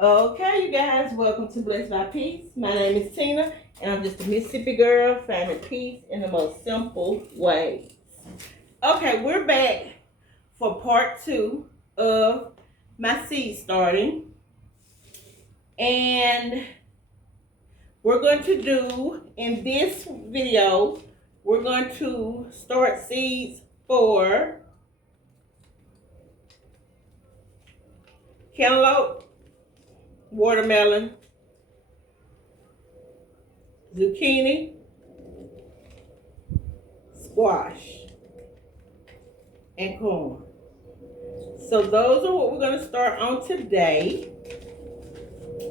Okay, you guys, welcome to Blessed by Peace. My name is Tina, and I'm just a Mississippi girl, finding peace in the most simple ways. Okay, we're back for part two of my seed starting, and we're going to do in this video, we're going to start seeds for cantaloupe, watermelon, zucchini, squash, and corn. So those are what we're going to start on today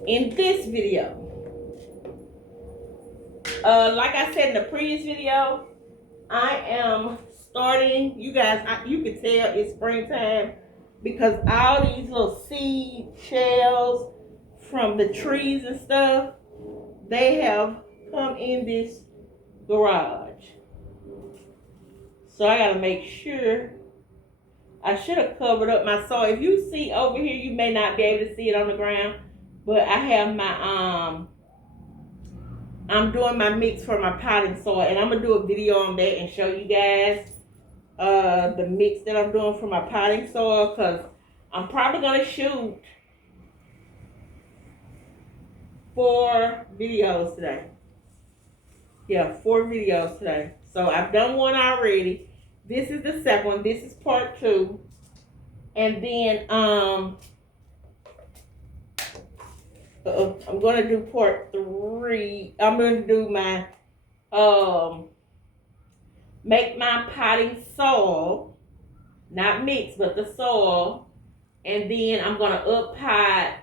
in this video. Like I said in the previous video, I am starting, you guys, you can tell it's springtime because all these little seed shells from the trees and stuff, they have come in this garage. So I got to make sure. I should have covered up my soil. If you see over here, you may not be able to see it on the ground, but I have my I'm doing my mix for my potting soil, and I'm gonna do a video on that and show you guys the mix that I'm doing for my potting soil, because I'm probably gonna shoot 4 videos today. Yeah, 4 videos today. So I've done one already. This is the second one. This is part 2. And then I'm gonna do part 3. I'm gonna do my make my potting soil, not mix, but the soil, and then I'm gonna up pot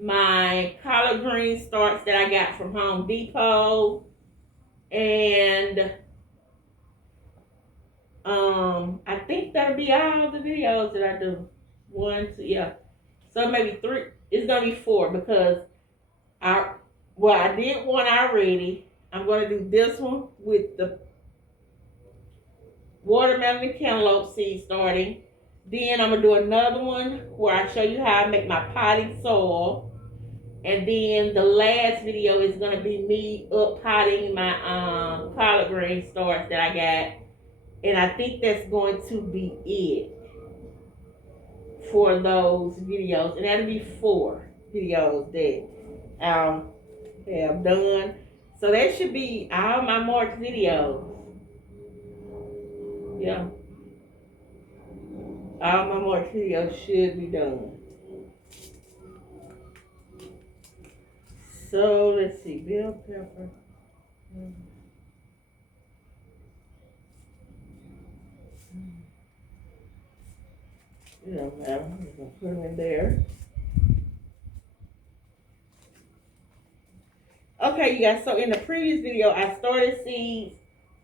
my collard green starts that I got from Home Depot, and I think that'll be all the videos that I do. 1, 2, yeah. So maybe 3. It's gonna be 4 because I did one already. I'm gonna do this one with the watermelon and cantaloupe seed starting. Then I'm gonna do another one where I show you how I make my potting soil. And then the last video is gonna be me up potting my collard green starts that I got. And I think that's going to be it for those videos. And that'll be 4 videos that I'll have done. So that should be all my March videos. Yeah. All my March videos should be done. So let's see, bell pepper. You know, I'm just gonna put them in there. Okay, you guys. So in the previous video, I started seeds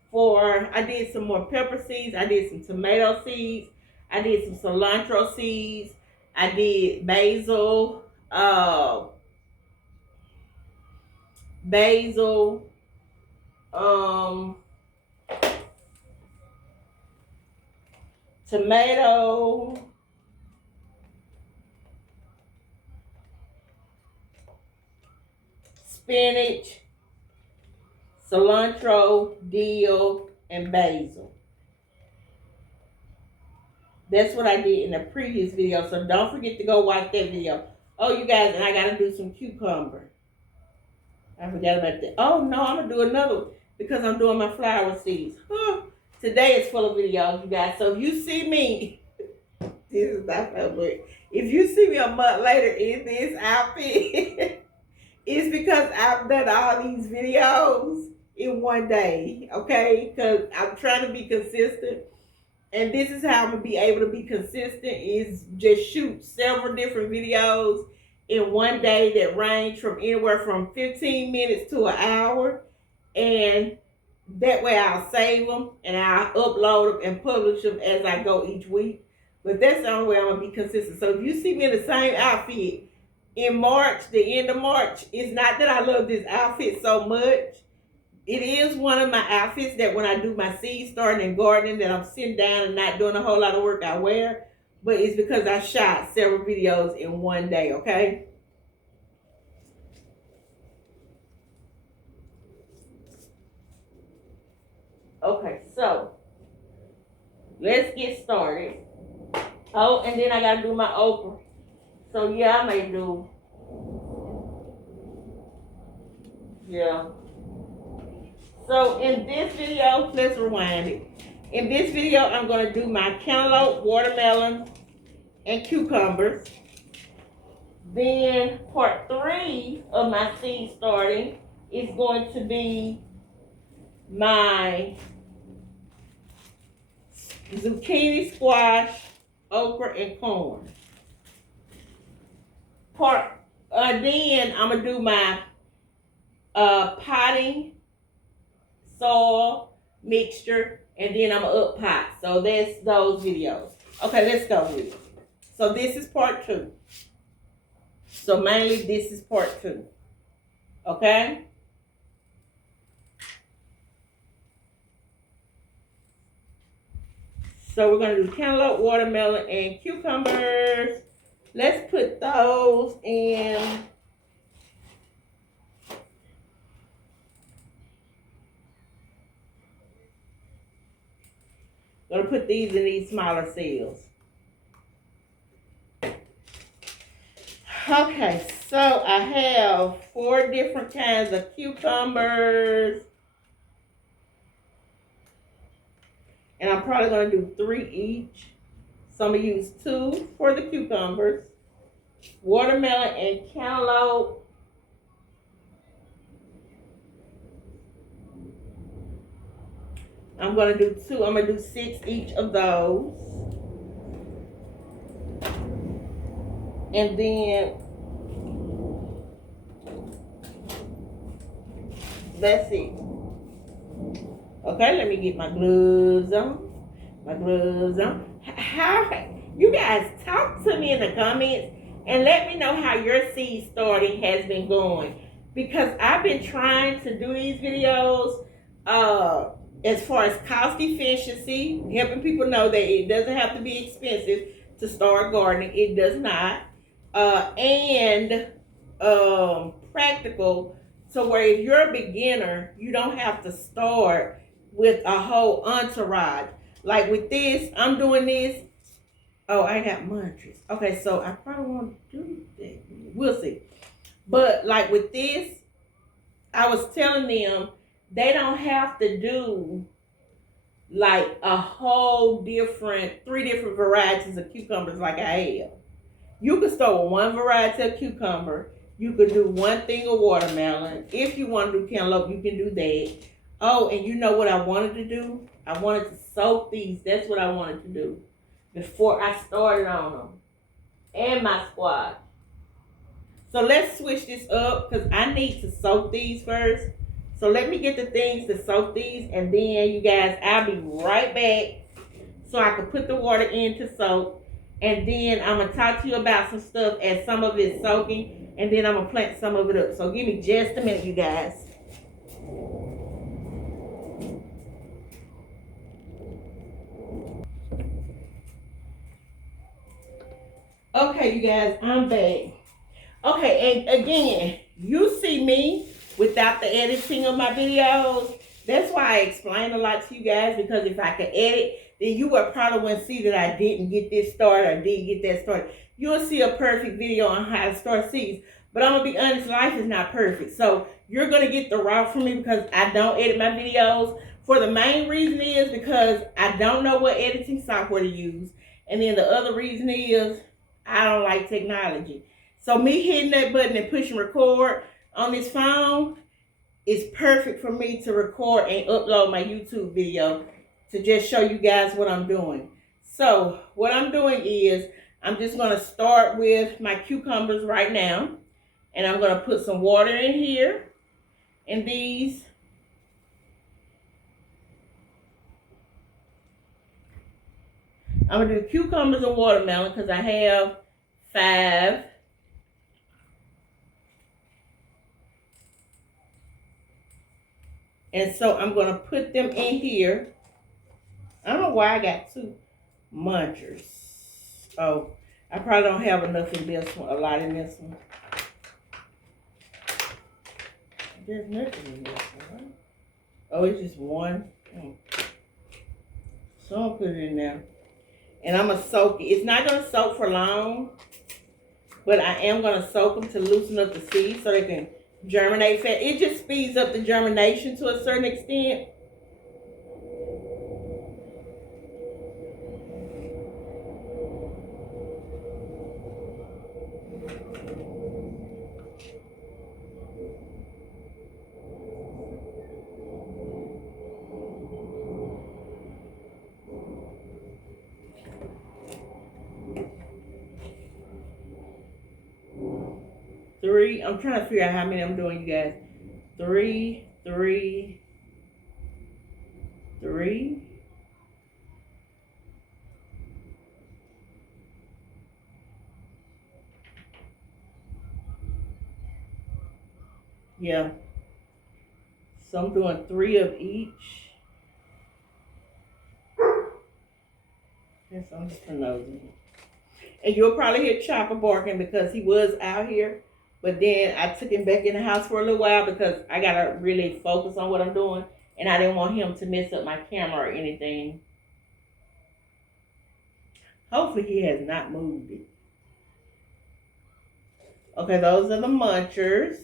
for. I did some more pepper seeds. I did some tomato seeds. I did some cilantro seeds. I did basil. Basil. Tomato. Spinach, cilantro, dill, and basil. That's what I did in the previous video, so don't forget to go watch that video. Oh, you guys, and I gotta do some cucumber. I forgot about that. Oh no, I'm gonna do another one because I'm doing my flower seeds. Today is full of videos, you guys. So if you see me, this is not public. If you see me a month later in this outfit, it's because I've done all these videos in one day, okay? Because I'm trying to be consistent. And this is how I'm going to be able to be consistent, is just shoot several different videos in one day that range from anywhere from 15 minutes to an hour. And that way I'll save them and I'll upload them and publish them as I go each week. But that's the only way I'm going to be consistent. So if you see me in the same outfit in March, the end of March, it's not that I love this outfit so much. It is one of my outfits that when I do my seed starting and gardening that I'm sitting down and not doing a whole lot of work, I wear. But it's because I shot several videos in one day, okay? So, let's get started. Oh, and then I gotta do my okra. So yeah, I may do, yeah. So in this video, let's rewind it. In this video, I'm gonna do my cantaloupe, watermelon, and cucumbers. Then part 3 of my seed starting is going to be my zucchini, squash, okra, and corn. Then I'm gonna do my potting soil mixture, and then I'm gonna up pot. So that's those videos. Okay, let's go with it. So this is part 2. So mainly this is part 2. Okay? So we're gonna do cantaloupe, watermelon, and cucumbers. Let's put those in. Gonna put these in these smaller cells. Okay, so I have 4 different kinds of cucumbers. And I'm probably going to do 3 each. So I'm going to use 2 for the cucumbers, watermelon, and cantaloupe. I'm going to do 2. I'm going to do 6 each of those. And then that's it. Okay, let me get my gloves on. How you guys talk to me in the comments and let me know how your seed starting has been going, because I've been trying to do these videos as far as cost efficiency, helping people know that it doesn't have to be expensive to start gardening. It does not. And practical, so where if you're a beginner, you don't have to start with a whole entourage. Like with this, I'm doing this. Oh, I got munchies. Okay, so I probably won't do that. We'll see. But like with this, I was telling them they don't have to do like a whole 3 different varieties of cucumbers like I have. You could start with 1 variety of cucumber. You could do 1 thing of watermelon. If you want to do cantaloupe, you can do that. Oh, and you know what I wanted to do? I wanted to soak these. That's what I wanted to do before I started on them. And my squash. So let's switch this up because I need to soak these first. So let me get the things to soak these, and then you guys, I'll be right back so I can put the water in to soak. And then I'm going to talk to you about some stuff as some of it's soaking. And then I'm going to plant some of it up. So give me just a minute, you guys. Okay, you guys, I'm back. Okay, and again, you see me without the editing of my videos. That's why I explain a lot to you guys, because if I could edit, then you would probably wouldn't see that I didn't get this started or didn't get that started. You'll see a perfect video on how to start seeds. But I'm going to be honest, life is not perfect. So you're going to get the raw from me because I don't edit my videos. For the main reason is because I don't know what editing software to use. And then the other reason is I don't like technology. So me hitting that button and pushing record on this phone is perfect for me to record and upload my YouTube video to just show you guys what I'm doing. So what I'm doing is I'm just going to start with my cucumbers right now. And I'm going to put some water in here. And these. I'm going to do cucumbers and watermelon because I have 5. And so I'm going to put them in here. I don't know why I got 2 munchers. Oh, I probably don't have enough in this one, a lot in this one. There's nothing in this one, right? Oh, it's just 1. So I'm gonna put it in there. And I'm gonna soak it. It's not gonna soak for long, but I am gonna soak them to loosen up the seeds so they can germinate fast. It just speeds up the germination to a certain extent. Three. I'm trying to figure out how many I'm doing, you guys. Three, three, three. Yeah. So I'm doing 3 of each. Yes, I'm just nosing. And you'll probably hear Chopper barking because he was out here. But then I took him back in the house for a little while because I got to really focus on what I'm doing. And I didn't want him to mess up my camera or anything. Hopefully he has not moved it. Okay, those are the munchers.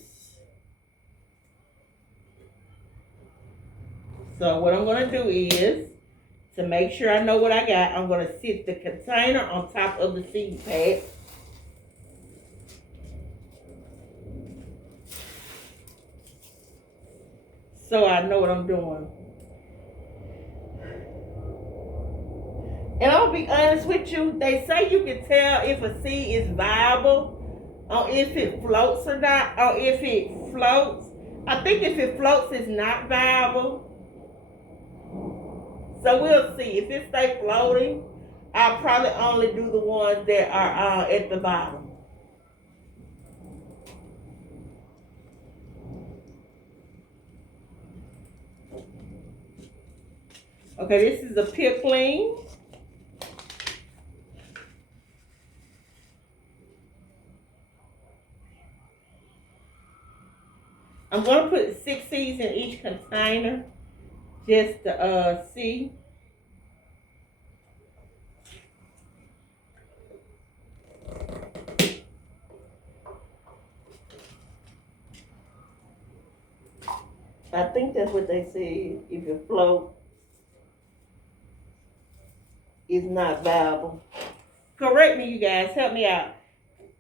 So what I'm going to do is, to make sure I know what I got, I'm going to sit the container on top of the seed pack. So I know what I'm doing. And I'll be honest with you, they say you can tell if a seed is viable or if it floats or not, or if it floats. I think if it floats, it's not viable. So we'll see. If it stays floating, I'll probably only do the ones that are at the bottom. Okay, this is a pickling. I'm going to put 6 seeds in each container just to see. I think that's what they say. If it floats, it's not viable. Correct me, you guys. Help me out.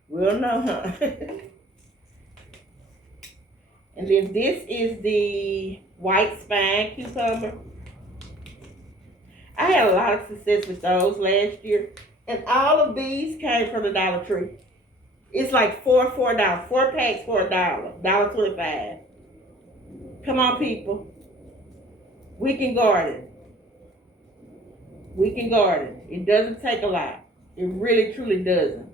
We'll know, huh? And then this is the white spine cucumber. I had a lot of success with those last year. And all of these came from the Dollar Tree. It's like $4 $4. 4 packs for $1. $1.25. Come on, people. We can garden. We can garden. It doesn't take a lot. It really, truly doesn't.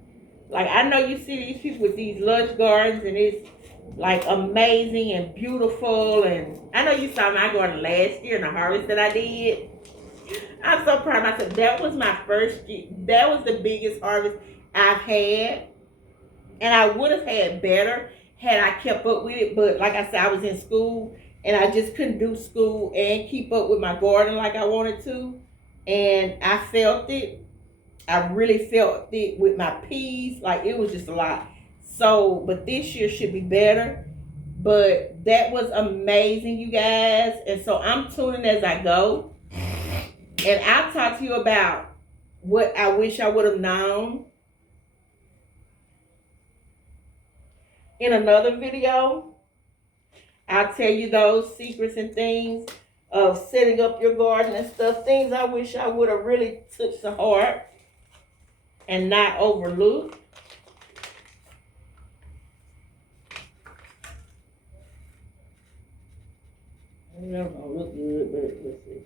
Like, I know you see these people with these lush gardens, and it's like amazing and beautiful. And I know you saw my garden last year and the harvest that I did. I'm so proud of myself. That was my first year. That was the biggest harvest I've had. And I would have had better had I kept up with it. But like I said, I was in school and I just couldn't do school and keep up with my garden like I wanted to. And I felt it. I really felt it with my peas. Like, it was just a lot. So, but this year should be better. But that was amazing, you guys. And so I'm tuning as I go. And I'll talk to you about what I wish I would have known in another video. I'll tell you those secrets and things of setting up your garden and stuff. Things I wish I would have really took to heart and not overlooked. I don't know if it'll look good, but let's see.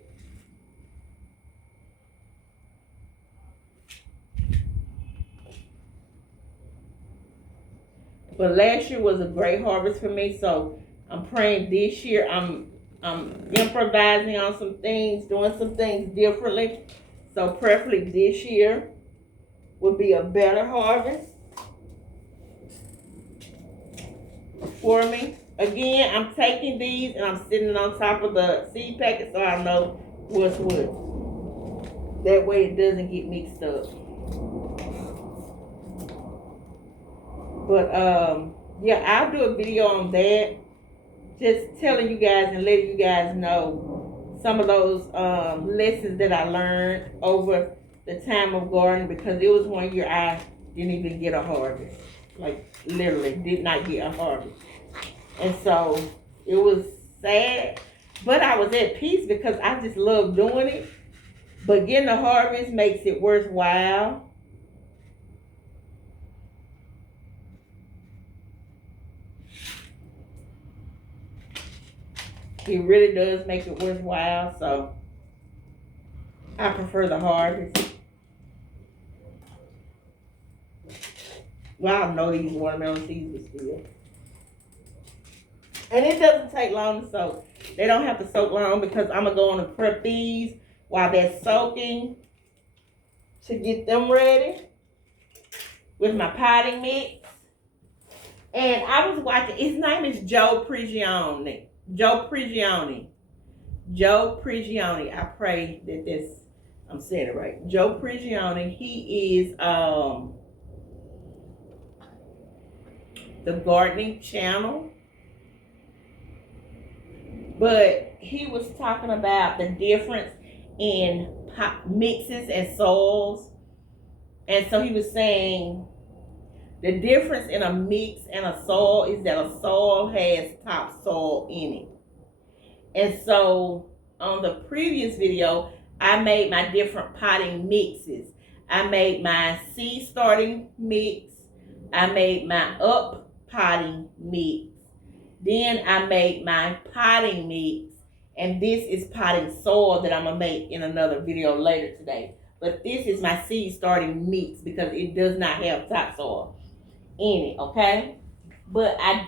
But last year was a great harvest for me, so I'm praying this year I'm improvising on some things, doing some things differently. So preferably this year will be a better harvest for me. Again, I'm taking these and I'm sitting on top of the seed packet so I know what's what. That way it doesn't get mixed up. But yeah, I'll do a video on that. Just telling you guys and letting you guys know some of those lessons that I learned over the time of gardening, because it was one year I didn't even get a harvest. Like literally did not get a harvest. And so it was sad, but I was at peace because I just love doing it. But getting a harvest makes it worthwhile. It really does make it worthwhile. So I prefer the harvest. Well, I don't know these watermelon seeds are still. And it doesn't take long to soak. They don't have to soak long because I'm going to go on and prep these while they're soaking to get them ready with my potting mix. And I was watching, his name is Joe Prigioni. Joe Prigioni. I pray that I'm saying it right. Joe Prigioni. He is the gardening channel. But he was talking about the difference in mixes and soils. And so he was saying the difference in a mix and a soil is that a soil has topsoil in it. And so on the previous video, I made my different potting mixes. I made my seed starting mix. I made my up potting mix. Then I made my potting mix. And this is potting soil that I'm going to make in another video later today. But this is my seed starting mix because it does not have topsoil in it, okay? But I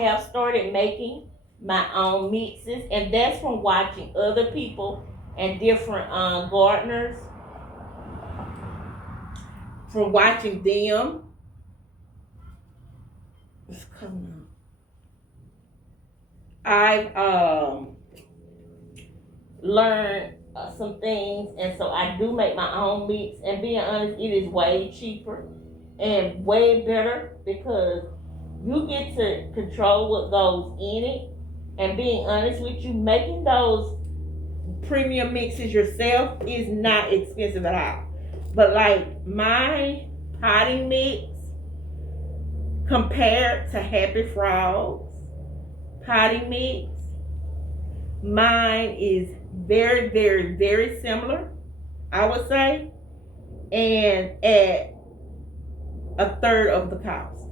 have started making my own mixes, and that's from watching other people and different gardeners, from watching them. It's coming on. I've learned some things, and so I do make my own mix, and being honest, it is way cheaper and way better because you get to control what goes in it. And being honest with you, making those premium mixes yourself is not expensive at all. But like my potting mix compared to Happy Frog's potting mix, mine is very, very, very similar, I would say, and at a third of the cost.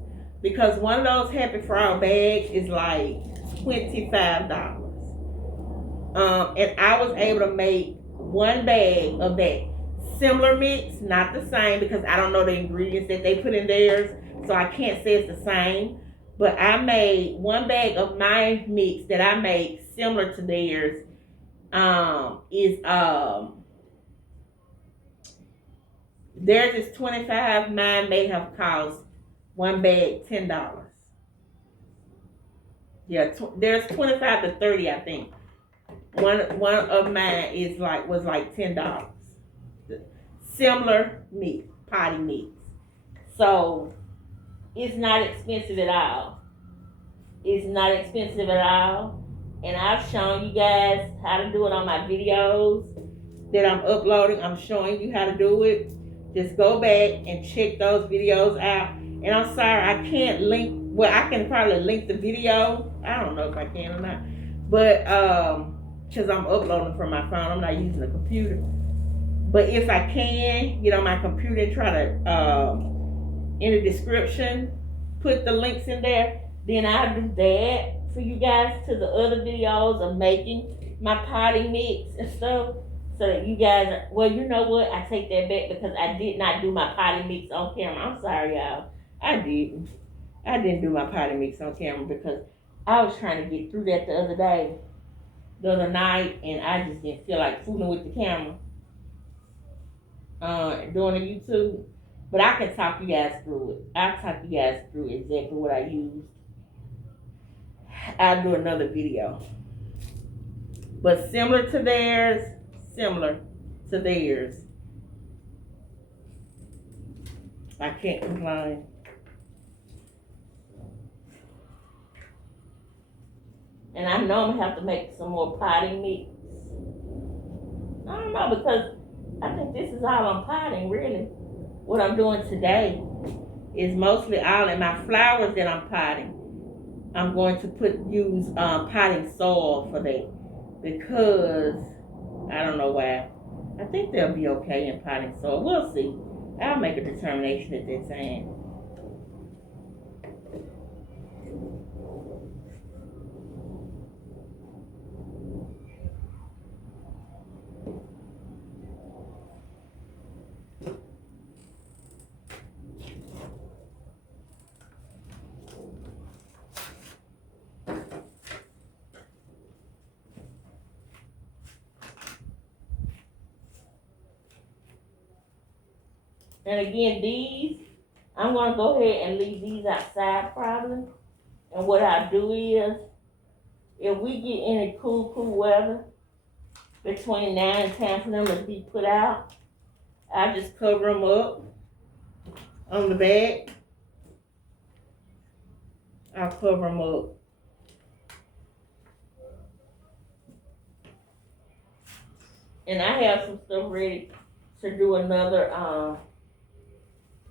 Because one of those Happy Frog bags is like $25. And I was able to make one bag of that similar mix, not the same because I don't know the ingredients that they put in theirs, so I can't say it's the same. But I made one bag of my mix that I make similar to theirs. Theirs is $25. Mine may have cost one bag $10. Yeah, there's 25 to 30, I think. One of mine was like $10. Similar mix, potty mix. So it's not expensive at all. It's not expensive at all. And I've shown you guys how to do it on my videos that I'm uploading. I'm showing you how to do it. Just go back and check those videos out. And I'm sorry, I can't link. Well, I can probably link the video. I don't know if I can or not. But, because I'm uploading from my phone. I'm not using a computer. But if I can, get on my computer and try to, in the description, put the links in there. Then I'll do that for you guys to the other videos of making my potting mix and stuff. So that you guys are, well, you know what? I take that back because I did not do my potting mix on camera. I'm sorry, y'all. I didn't do my potting mix on camera because I was trying to get through that the other night, and I just didn't feel like fooling with the camera doing the YouTube. But I can talk you guys through it. I'll talk you guys through exactly what I used. I'll do another video. But similar to theirs. I can't complain. And I know I'm gonna have to make some more potting mix. I don't know, because I think this is all I'm potting, really. What I'm doing today is mostly all in my flowers that I'm potting. I'm going to use potting soil for that, because I don't know why. I think they'll be okay in potting soil. We'll see. I'll make a determination at that time. And again, these, I'm going to go ahead and leave these outside probably. And what I do is, if we get any cool weather between now and time for them to be put out, I just cover them up on the back. I'll cover them up. And I have some stuff ready to do another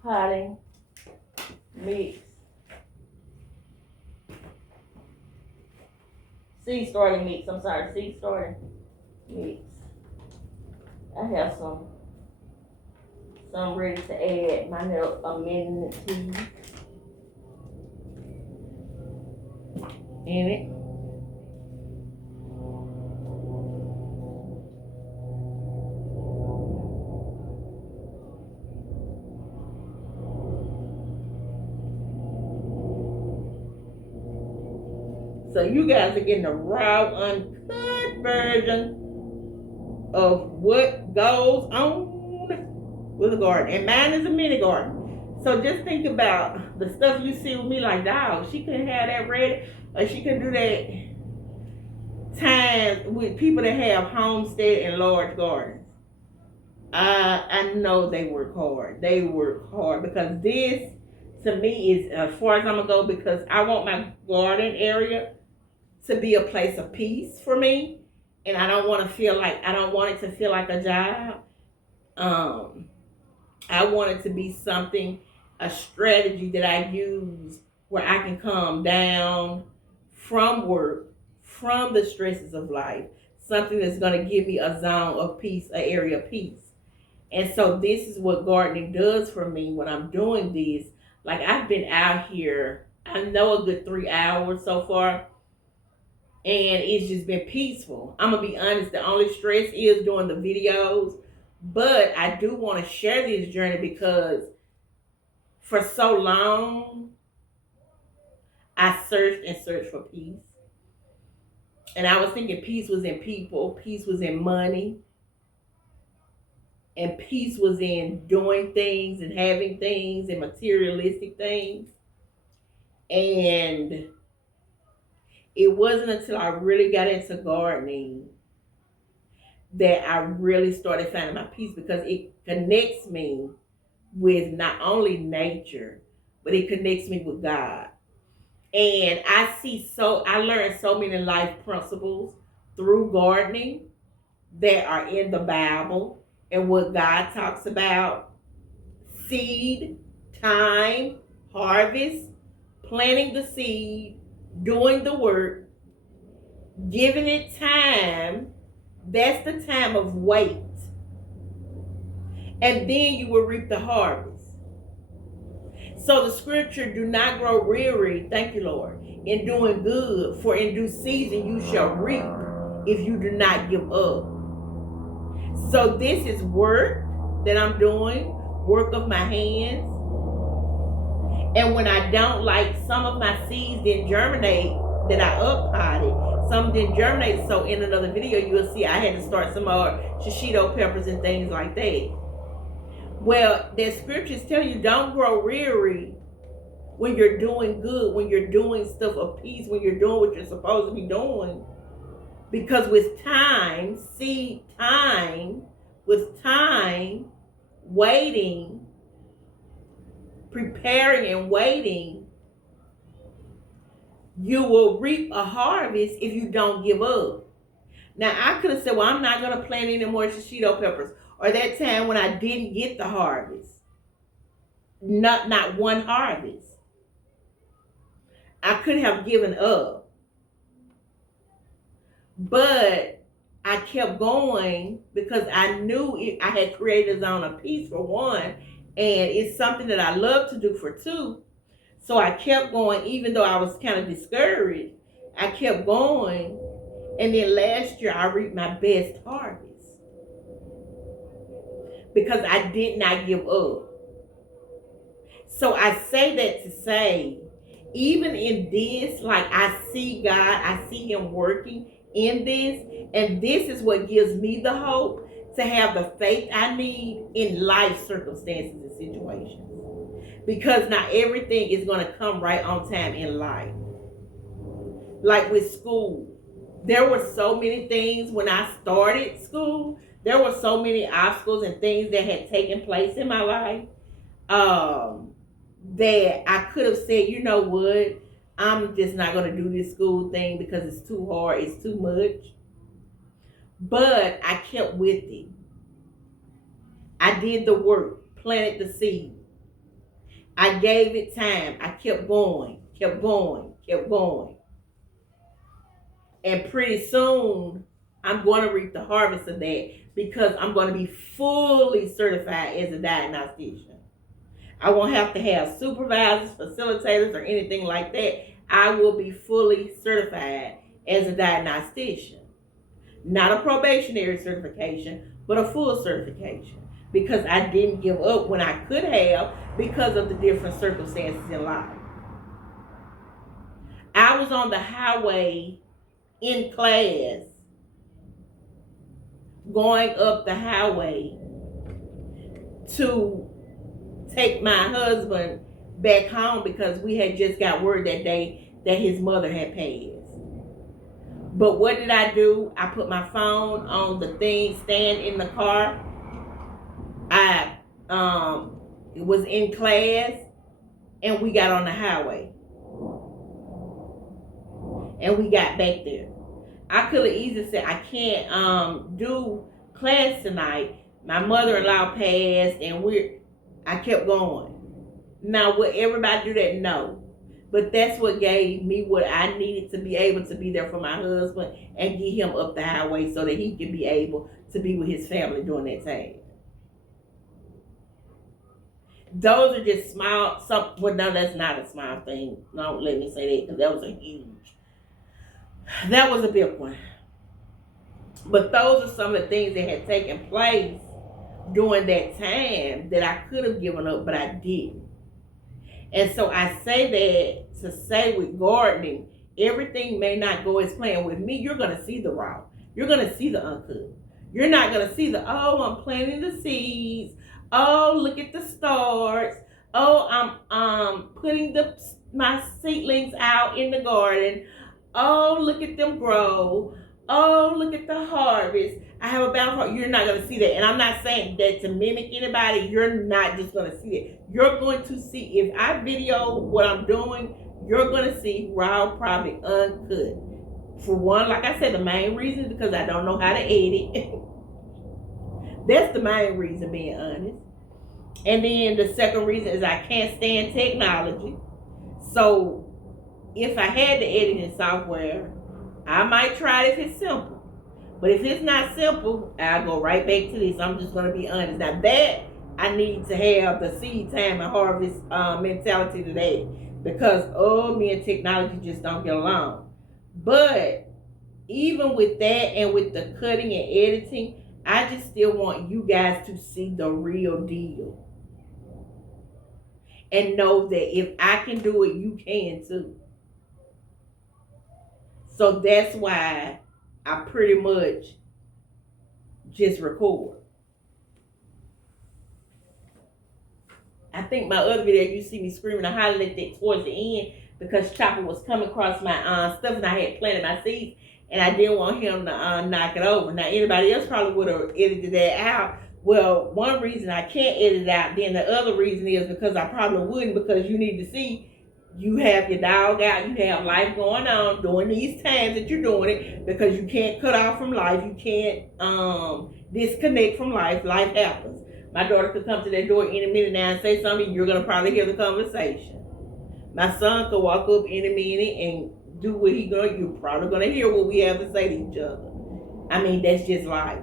potting mix. Seed starting mix. I'm sorry, seed starting mix. I have some ready to add my little amendment to in it. So you guys are getting a raw, uncut version of what goes on with a garden. And mine is a mini garden. So just think about the stuff you see with me, like, dog, she couldn't have that ready, or she could do that time with people that have homestead and large gardens. I know they work hard. They work hard, because this, to me, is as far as I'm going to go, because I want my garden area to be a place of peace for me. And I don't want it to feel like a job. I want it to be something, a strategy that I use where I can come down from work, from the stresses of life, something that's going to give me a zone of peace, an area of peace. And so this is what gardening does for me when I'm doing this. Like, I've been out here, I know, a good 3 hours so far, and it's just been peaceful. I'm going to be honest, the only stress is doing the videos, but I do want to share this journey, because for so long, I searched for peace. And I was thinking peace was in people, peace was in money, and peace was in doing things and having things and materialistic things. And it wasn't until I really got into gardening that I really started finding my peace, because it connects me with not only nature, but it connects me with God. And I learned so many life principles through gardening that are in the Bible, and what God talks about: seed, time, harvest, planting the seed, doing the work, giving it time. That's the time of wait. And then you will reap the harvest. So the scripture, do not grow weary, thank you, Lord, in doing good, for in due season you shall reap if you do not give up. So this is work that I'm doing, work of my hands. And when I don't, like, some of my seeds didn't germinate that I up-potted, some didn't germinate. So in another video, you'll see I had to start some more shishito peppers and things like that. Well, the scriptures tell you, don't grow weary when you're doing good, when you're doing stuff of peace, when you're doing what you're supposed to be doing. Because with time, waiting, preparing and waiting, you will reap a harvest if you don't give up. Now, I could have said, well, I'm not going to plant any more shishito peppers. Or that time when I didn't get the harvest. Not one harvest. I could have given up. But I kept going because I knew I had created a zone of peace for one. And it's something that I love to do for two. So I kept going even though I was kind of discouraged. I kept going. And then last year I reaped my best harvest. Because I did not give up. So I say that to say, even in this, like I see God, I see him working in this. And this is what gives me the hope to have the faith I need in life circumstances and situations. Because not everything is going to come right on time in life. Like with school. There were so many things when I started school. There were so many obstacles and things that had taken place in my life. That I could have said, you know what? I'm just not going to do this school thing because it's too hard. It's too much. But I kept with it. I did the work. Planted the seed. I gave it time. I kept going. Kept going. Kept going. And pretty soon, I'm going to reap the harvest of that because I'm going to be fully certified as a diagnostician. I won't have to have supervisors, facilitators, or anything like that. I will be fully certified as a diagnostician. Not a probationary certification, but a full certification. Because I didn't give up when I could have because of the different circumstances in life. I was on the highway in class, going up the highway to take my husband back home because we had just got word that day that his mother had passed. But what did I do? I put my phone on the stand in the car. I was in class and we got on the highway. And we got back there. I could have easily said, I can't do class tonight. My mother-in-law passed and I kept going. Now, would everybody do that? No. But that's what gave me what I needed to be able to be there for my husband and get him up the highway so that he could be able to be with his family during that time. Those are just small, well, no, that's not a small thing. Don't let me say that because that was a big one. But those are some of the things that had taken place during that time that I could have given up, but I didn't. And so I say that to say with gardening, everything may not go as planned. With me, you're going to see the raw. You're going to see the uncut. You're not going to see the, oh, I'm planting the seeds. Oh, look at the stars. Oh, I'm putting my seedlings out in the garden. Oh, look at them grow. Oh, look at the harvest. I have a bountiful. You're not going to see that. And I'm not saying that to mimic anybody. You're not just going to see it. You're going to see, if I video what I'm doing, you're going to see raw, probably uncut. For one, like I said, the main reason is because I don't know how to edit. That's the main reason, being honest. And then the second reason is I can't stand technology. So if I had the editing software, I might try it if it's simple. But if it's not simple, I'll go right back to this. I'm just going to be honest. Now that, I need to have the seed time and harvest mentality today. Because, me and technology just don't get along. But even with that and with the cutting and editing, I just still want you guys to see the real deal. And know that if I can do it, you can too. So that's why I pretty much just record. I think my other video, you see me screaming and hollering at that towards the end because Chopper was coming across my stuff and I had planted my seeds and I didn't want him to knock it over. Now, anybody else probably would have edited that out Well, one reason I can't edit it out, then the other reason is because I probably wouldn't, because you need to see you have your dog out, you have life going on during these times that you're doing it, because you can't cut off from life, you can't disconnect from life. Life happens. My daughter could come to that door any minute now and say something, you're gonna probably hear the conversation. My son could walk up any minute and do what he gonna. You're probably gonna hear what we have to say to each other. I mean, that's just life,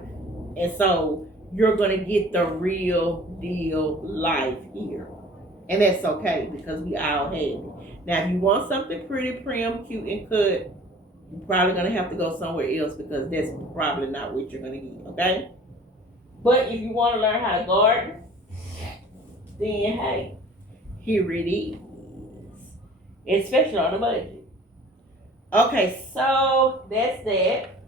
and so you're gonna get the real deal life here. And that's okay, because we all have it. Now, if you want something pretty, prim, cute, and cut, you're probably going to have to go somewhere else, because that's probably not what you're going to get, okay? But if you want to learn how to garden, then hey, here it is. Especially on the budget. Okay, so that's that.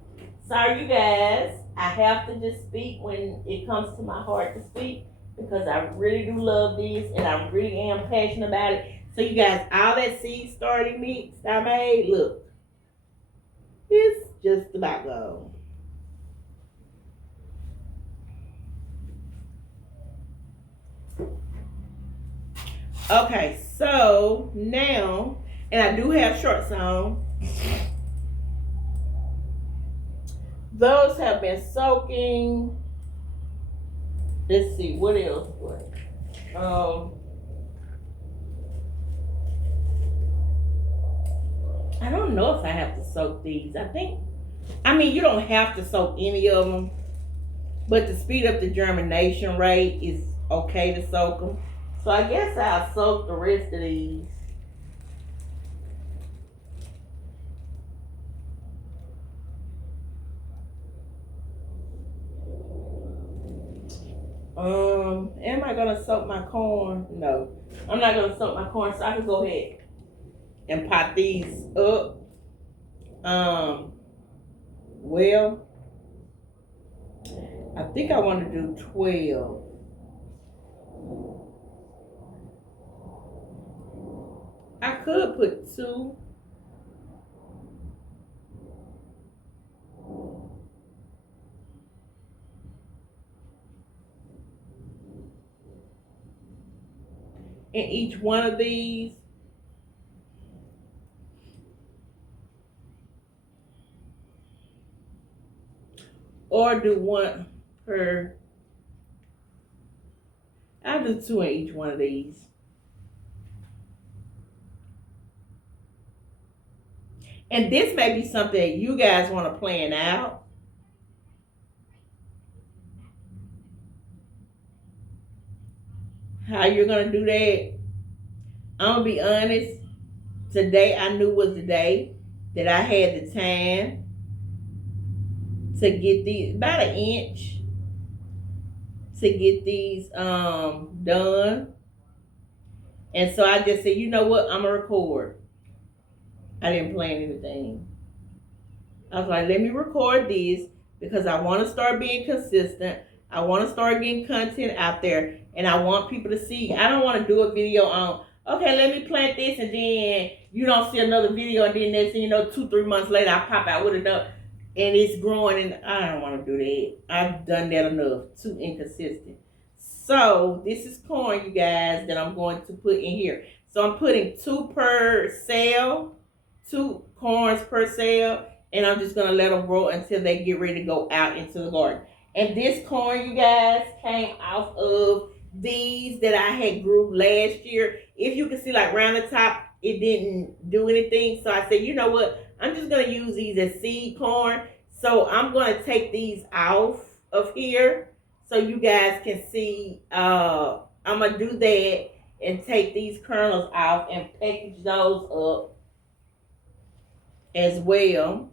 Sorry, you guys. I have to just speak when it comes to my heart to speak, because I really do love this and I really am passionate about it. So you guys, all that seed starting mix I made, look, it's just about gone. Okay, so now, and I do have shorts on. Those have been soaking. Let's see, what else? I don't know if I have to soak these. I mean, you don't have to soak any of them, but to speed up the germination rate, is okay to soak them. So I guess I'll soak the rest of these. Am I gonna soak my corn? No, I'm not gonna soak my corn, so I can go ahead and pot these up. Well, I think I want to do 12. I could put 2. In each one of these. Or do 1 per. I'll do 2 in each one of these. And this may be something that you guys want to plan out. How you're going to do that. I'm going to be honest. Today I knew was the day that I had the time to get these, about an inch, to get these done. And so I just said, you know what, I'm going to record. I didn't plan anything. I was like, let me record this, because I want to start being consistent. I want to start getting content out there, and I want people to see. I don't want to do a video on, okay, let me plant this, and then you don't see another video, and then next thing you know, 2-3 months later, I pop out with another, and it's growing, and I don't want to do that. I've done that enough. Too inconsistent. So this is corn, you guys, that I'm going to put in here. So I'm putting 2 per cell, 2 corns per cell, and I'm just gonna let them grow until they get ready to go out into the garden. And this corn, you guys, came off of these that I had grew last year. If you can see, like around the top, it didn't do anything. So I said, you know what? I'm just gonna use these as seed corn. So I'm gonna take these off of here so you guys can see. I'm gonna do that and take these kernels off and package those up as well.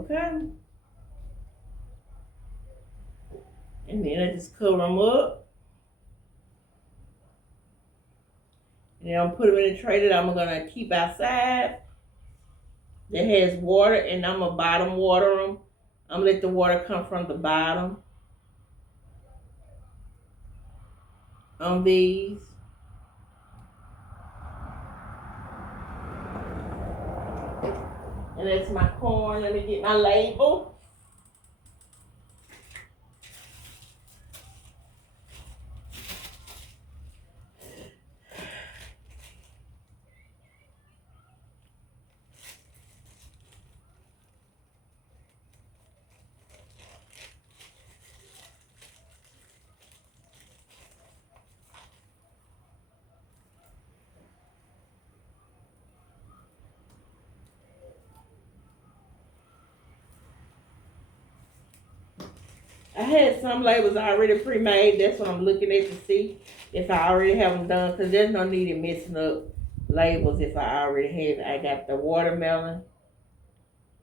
Okay. And then I just cover them up. And then I'm put them in a tray that I'm gonna keep outside that has water, and I'm gonna bottom water them. I'm gonna let the water come from the bottom on these. And that's my corn. Let me get my label. I had some labels already pre-made. That's what I'm looking at to see if I already have them done. Because there's no need in messing up labels if I already have it. I got the watermelon.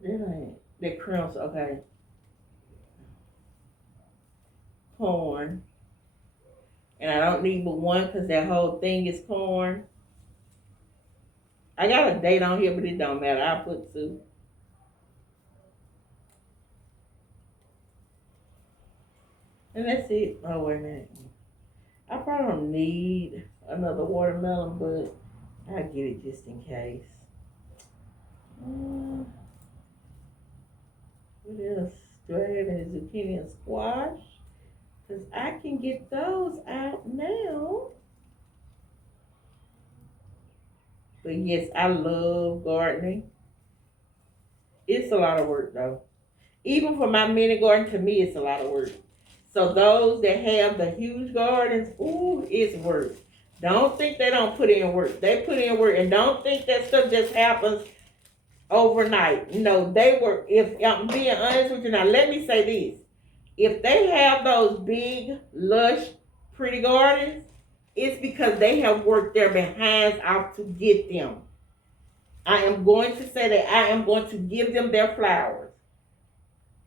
That ain't. The crumbs, okay. Corn. And I don't need but one because that whole thing is corn. I got a date on here, but it don't matter. I'll put two. And that's it. Oh, wait a minute. I probably don't need another watermelon, but I'll get it just in case. What else? Do I have any zucchini and squash? Because I can get those out now. But yes, I love gardening. It's a lot of work though. Even for my mini garden, to me, it's a lot of work. So those that have the huge gardens, ooh, it's work. Don't think they don't put in work. They put in work, and don't think that stuff just happens overnight. No, they work. If I'm being honest with you, now let me say this: if they have those big, lush, pretty gardens, it's because they have worked their behinds out to get them. I am going to say that I am going to give them their flowers.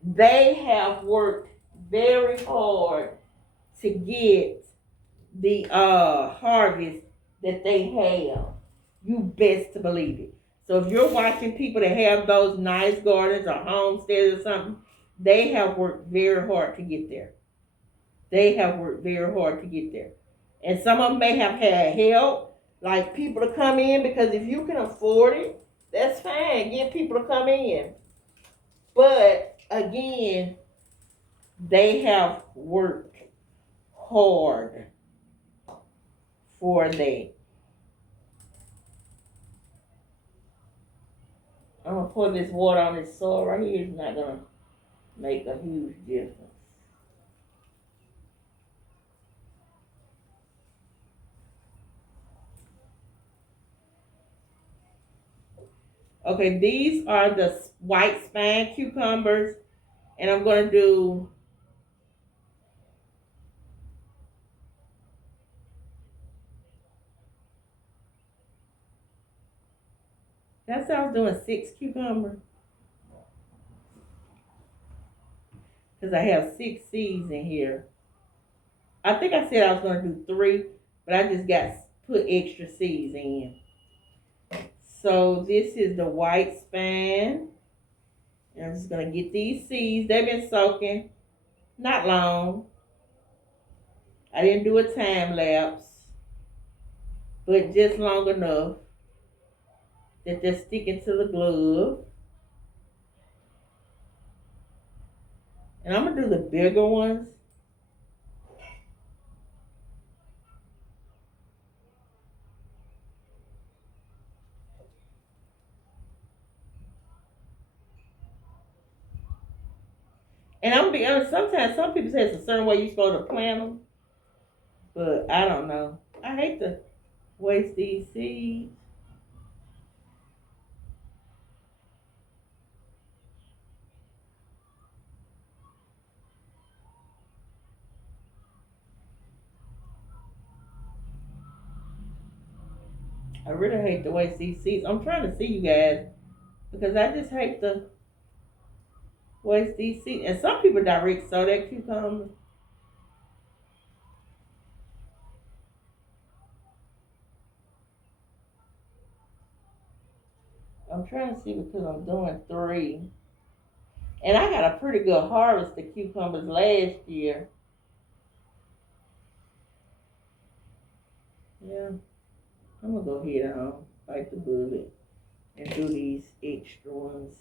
They have worked very hard to get the harvest that they have. You best to believe it. So if you're watching people that have those nice gardens or homesteads or something, they have worked very hard to get there. They have worked very hard to get there. And some of them may have had help, like people to come in, because if you can afford it, that's fine. Get people to come in. But again, they have worked hard for that. I'm gonna pour this water on this soil right here. It's not gonna make a huge difference. Okay, these are the white spine cucumbers, and I'm gonna do. That's how I was doing 6 cucumbers because I have 6 seeds in here. I think I said I was gonna do 3, but I just got put extra seeds in. So this is the white span. And I'm just gonna get these seeds. They've been soaking, not long. I didn't do a time lapse, but just long enough that they're sticking to the glove. And I'm gonna do the bigger ones. And I'm gonna be honest, sometimes some people say it's a certain way you're supposed to plant them, but I don't know. I hate to waste these seeds. I really hate to waste these seeds. I'm trying to see you guys because I just hate to. waste these seeds. And some people direct sow that cucumber. I'm trying to see because I'm doing 3. And I got a pretty good harvest of cucumbers last year. Yeah, I'm gonna go ahead and bite the bullet and do these extra ones.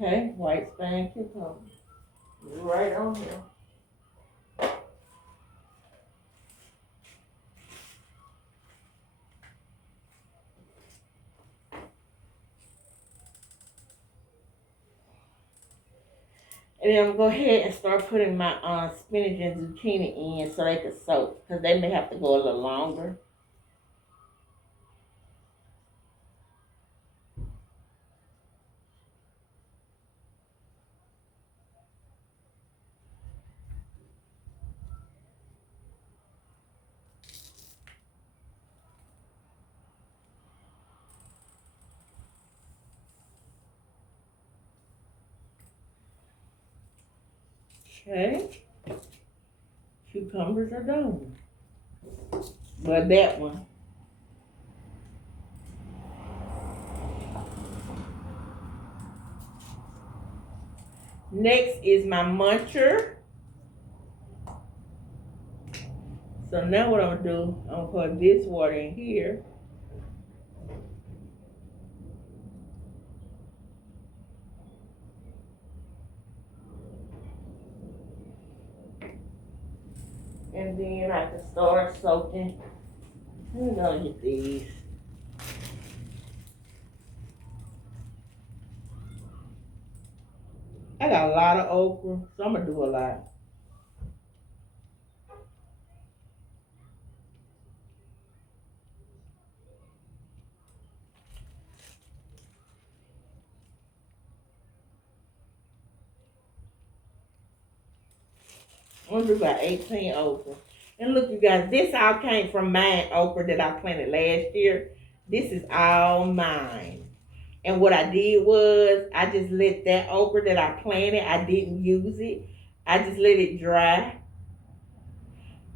Okay, white spine cucumber. Right on here. And then I'm gonna go ahead and start putting my spinach and zucchini in so they can soak because they may have to go a little longer. Okay, cucumbers are done. But that one. Next is my muncher. So now what I'm gonna do, I'm gonna put this water in here. And then I can start soaking. Let me go and get these. I got a lot of okra, so I'm gonna do a lot. I'm gonna do about 18 okra. And look, you guys, this all came from mine okra that I planted last year. This is all mine. And what I did was I just let that okra that I planted, I didn't use it. I just let it dry.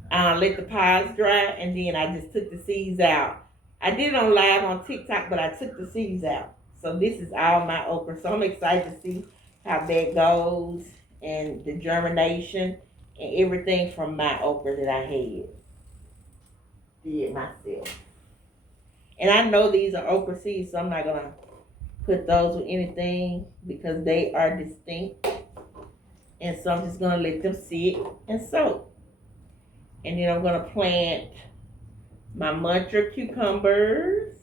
Let the pods dry, and then I just took the seeds out. I did it on live on TikTok, but I took the seeds out. So this is all my okra. So I'm excited to see how that goes and the germination and everything from my okra that I had did myself. And I know these are okra seeds, so I'm not gonna put those with anything because they are distinct. And so I'm just gonna let them sit and soak. And then I'm gonna plant my muncher cucumbers.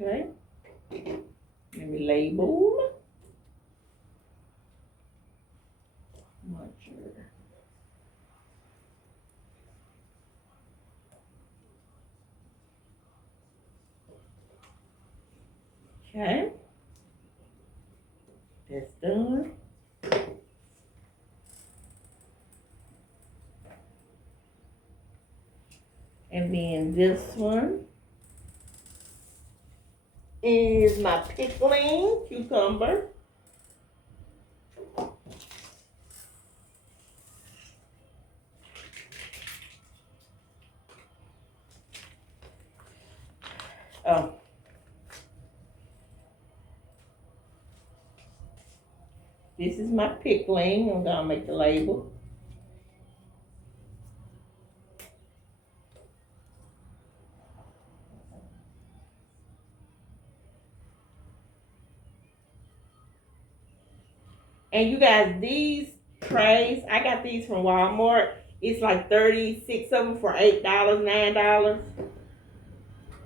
Okay. Let me label. muncher. Okay, that's done. And then this one is my pickling cucumber. Oh, this is my pickling. I'm gonna make the label. And you guys, these trays, I got these from Walmart. It's like 36 of them for $8, $9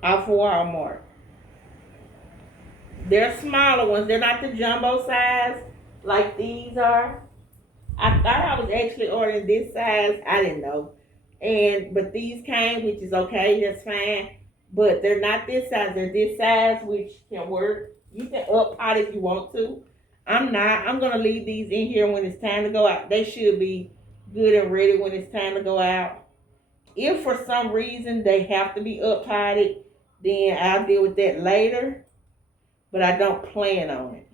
off of Walmart. They're smaller ones. They're not the jumbo size like these are. I thought I was actually ordering this size. I didn't know. But these came, which is okay, that's fine. But they're not this size. They're this size, which can work. You can up pot if you want to. I'm not. I'm gonna leave these in here when it's time to go out. They should be good and ready when it's time to go out. If for some reason they have to be up potted, then I'll deal with that later. But I don't plan on it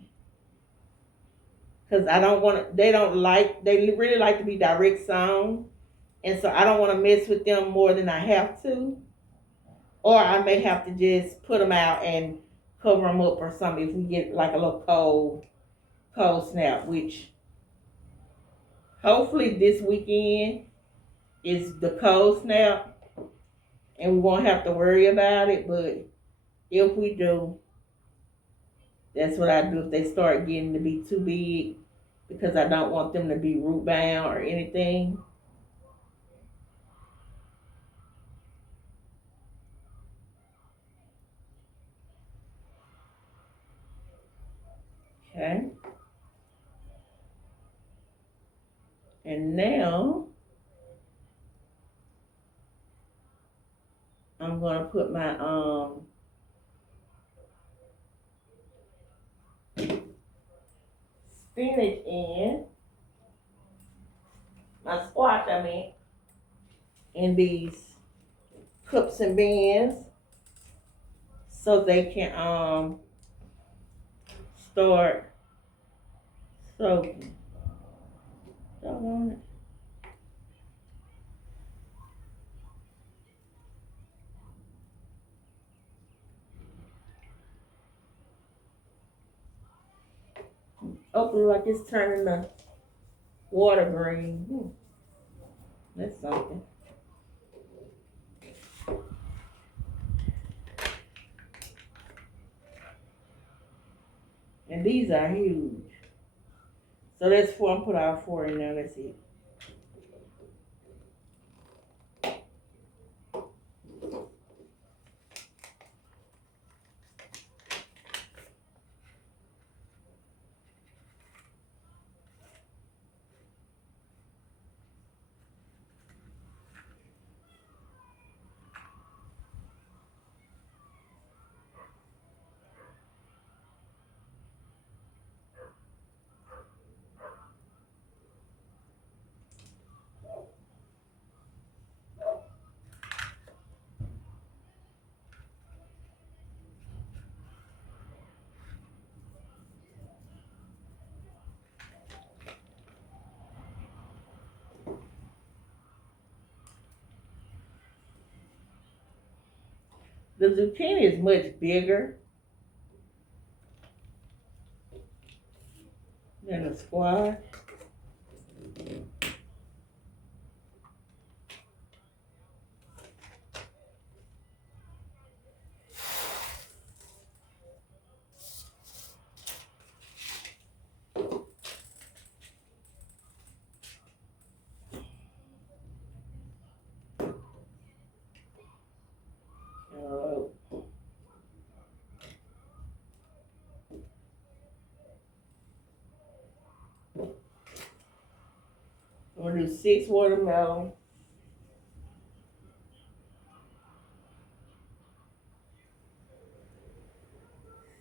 because I don't want to. They don't like. They really like to be direct sown, and so I don't want to mess with them more than I have to. Or I may have to just put them out and cover them up or something if we get like a little cold snap, which hopefully this weekend is the cold snap and we won't have to worry about it. But if we do, that's what I do if they start getting to be too big because I don't want them to be root bound or anything. Okay. And now I'm gonna put my spinach in, my squash I mean, in these cups and bins so they can start soaking. Doggone it. Oh, like it's turning the water green. That's something. And these are huge. So that's four. I'm put all four in there. That's it. The zucchini is much bigger than the squash. Uh, I'm gonna do 6 watermelon,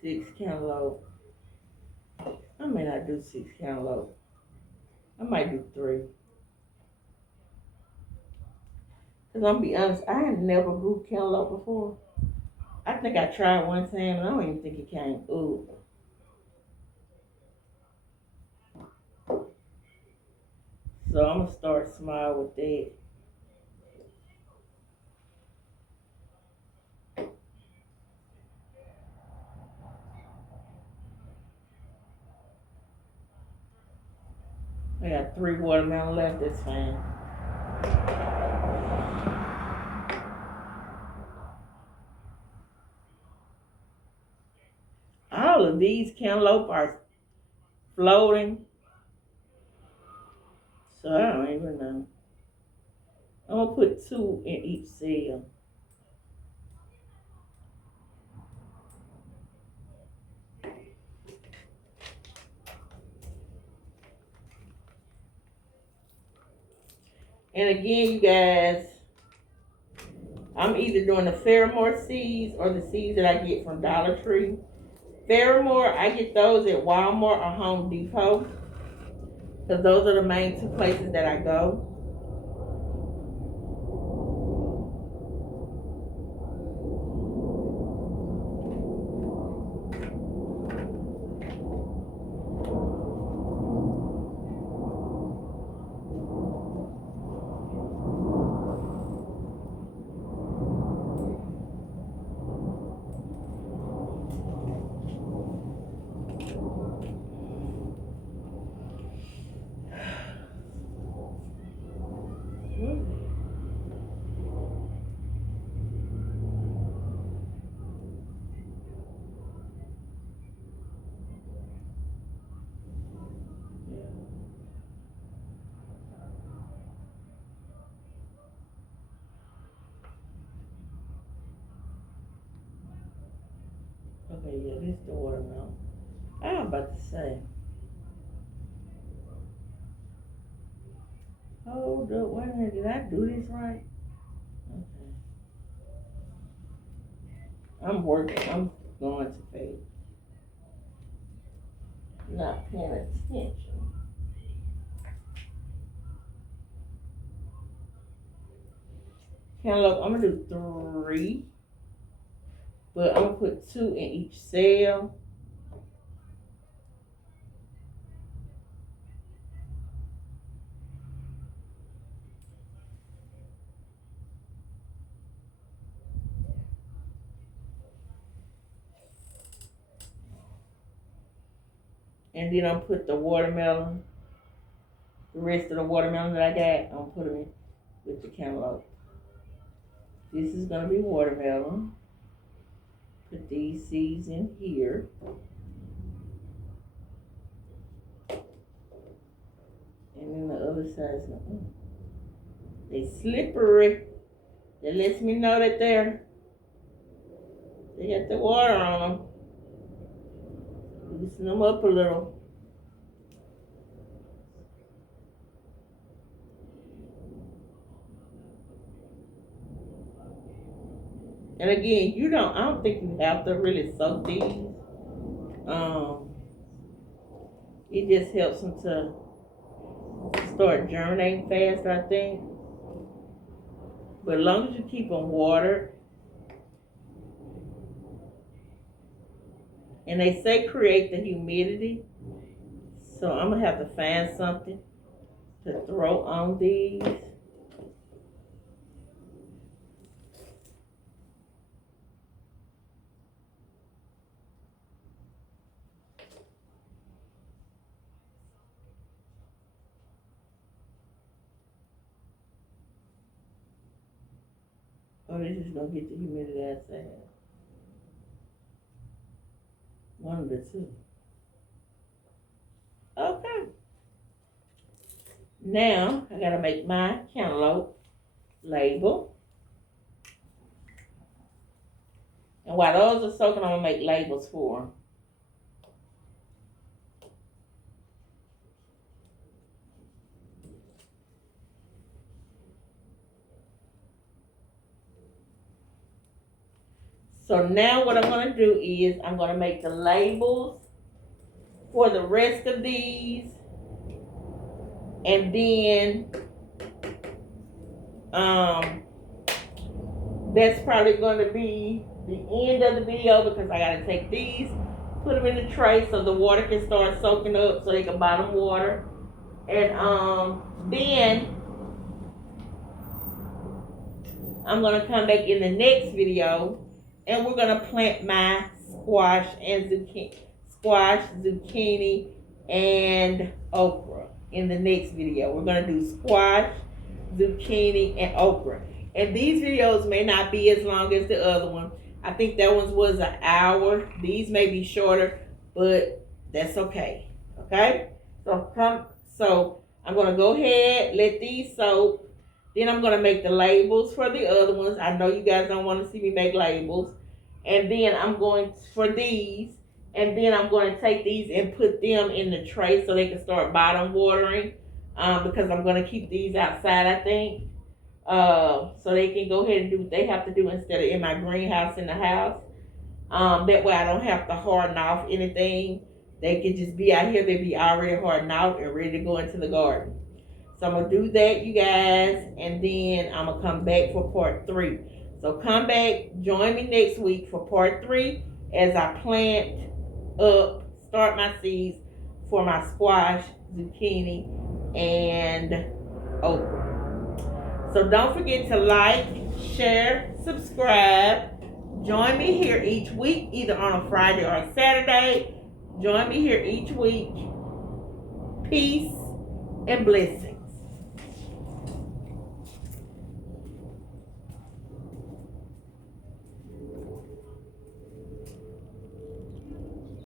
6 cantaloupe. I may not do 6 cantaloupe. I might do 3. Cause I'm gonna be honest, I have never grew cantaloupe before. I think I tried one time and I don't even think it came. Ooh. So I'm gonna start small with that. I got 3 watermelon left, that's fine. All of these cantaloupe are floating. So I don't even know. I'm gonna put 2 in each cell. And again, you guys, I'm either doing the Ferramore seeds or the seeds that I get from Dollar Tree. Ferramore, I get those at Walmart or Home Depot. Because those are the main 2 places that I go. Okay, yeah, this is the watermelon. I'm about to say. Hold up, wait a minute, did I do this right? Okay. I'm working, I'm going to pay. Not paying attention. Cantaloupe, I'm gonna do 3. But I'm gonna put 2 in each cell. And then I'm put the watermelon, the rest of the watermelon that I got, I'm gonna put them in with the cantaloupe. This is gonna be watermelon. Put these seeds in here. And then the other side is gonna, they slippery. That lets me know that they got the water on them. Loosen them up a little. And again, I don't think you have to really soak these. It just helps them to start germinating faster, I think. But as long as you keep them watered, and they say create the humidity, so I'm gonna have to find something to throw on these. Oh, this is gonna get the humidity outside. One of the 2. Okay. Now I gotta make my cantaloupe label. And while those are soaking, I'm gonna make labels for them. So now what I'm going to do is I'm going to make the labels for the rest of these. And then that's probably going to be the end of the video, because I got to take these, put them in the tray so the water can start soaking up so they can bottom water. And then I'm going to come back in the next video and we're going to plant my squash, zucchini, and okra in the next video. We're going to do squash, zucchini, and okra. And these videos may not be as long as the other one. I think that one was an hour. These may be shorter, but that's okay. Okay? So I'm going to go ahead, let these soak. Then I'm going to make the labels for the other ones. I know you guys don't want to see me make labels. And then I'm going for these. And then I'm going to take these and put them in the tray so they can start bottom watering. Because I'm going to keep these outside, I think. So they can go ahead and do what they have to do instead of in my greenhouse in the house. That way I don't have to harden off anything. They can just be out here. They'll be already hardened out and ready to go into the garden. So I'm going to do that, you guys. And then I'm going to come back for part 3. So come back, join me next week for part 3 as I start my seeds for my squash, zucchini, and okra. So don't forget to like, share, subscribe. Join me here each week, either on a Friday or a Saturday. Join me here each week. Peace and blessings.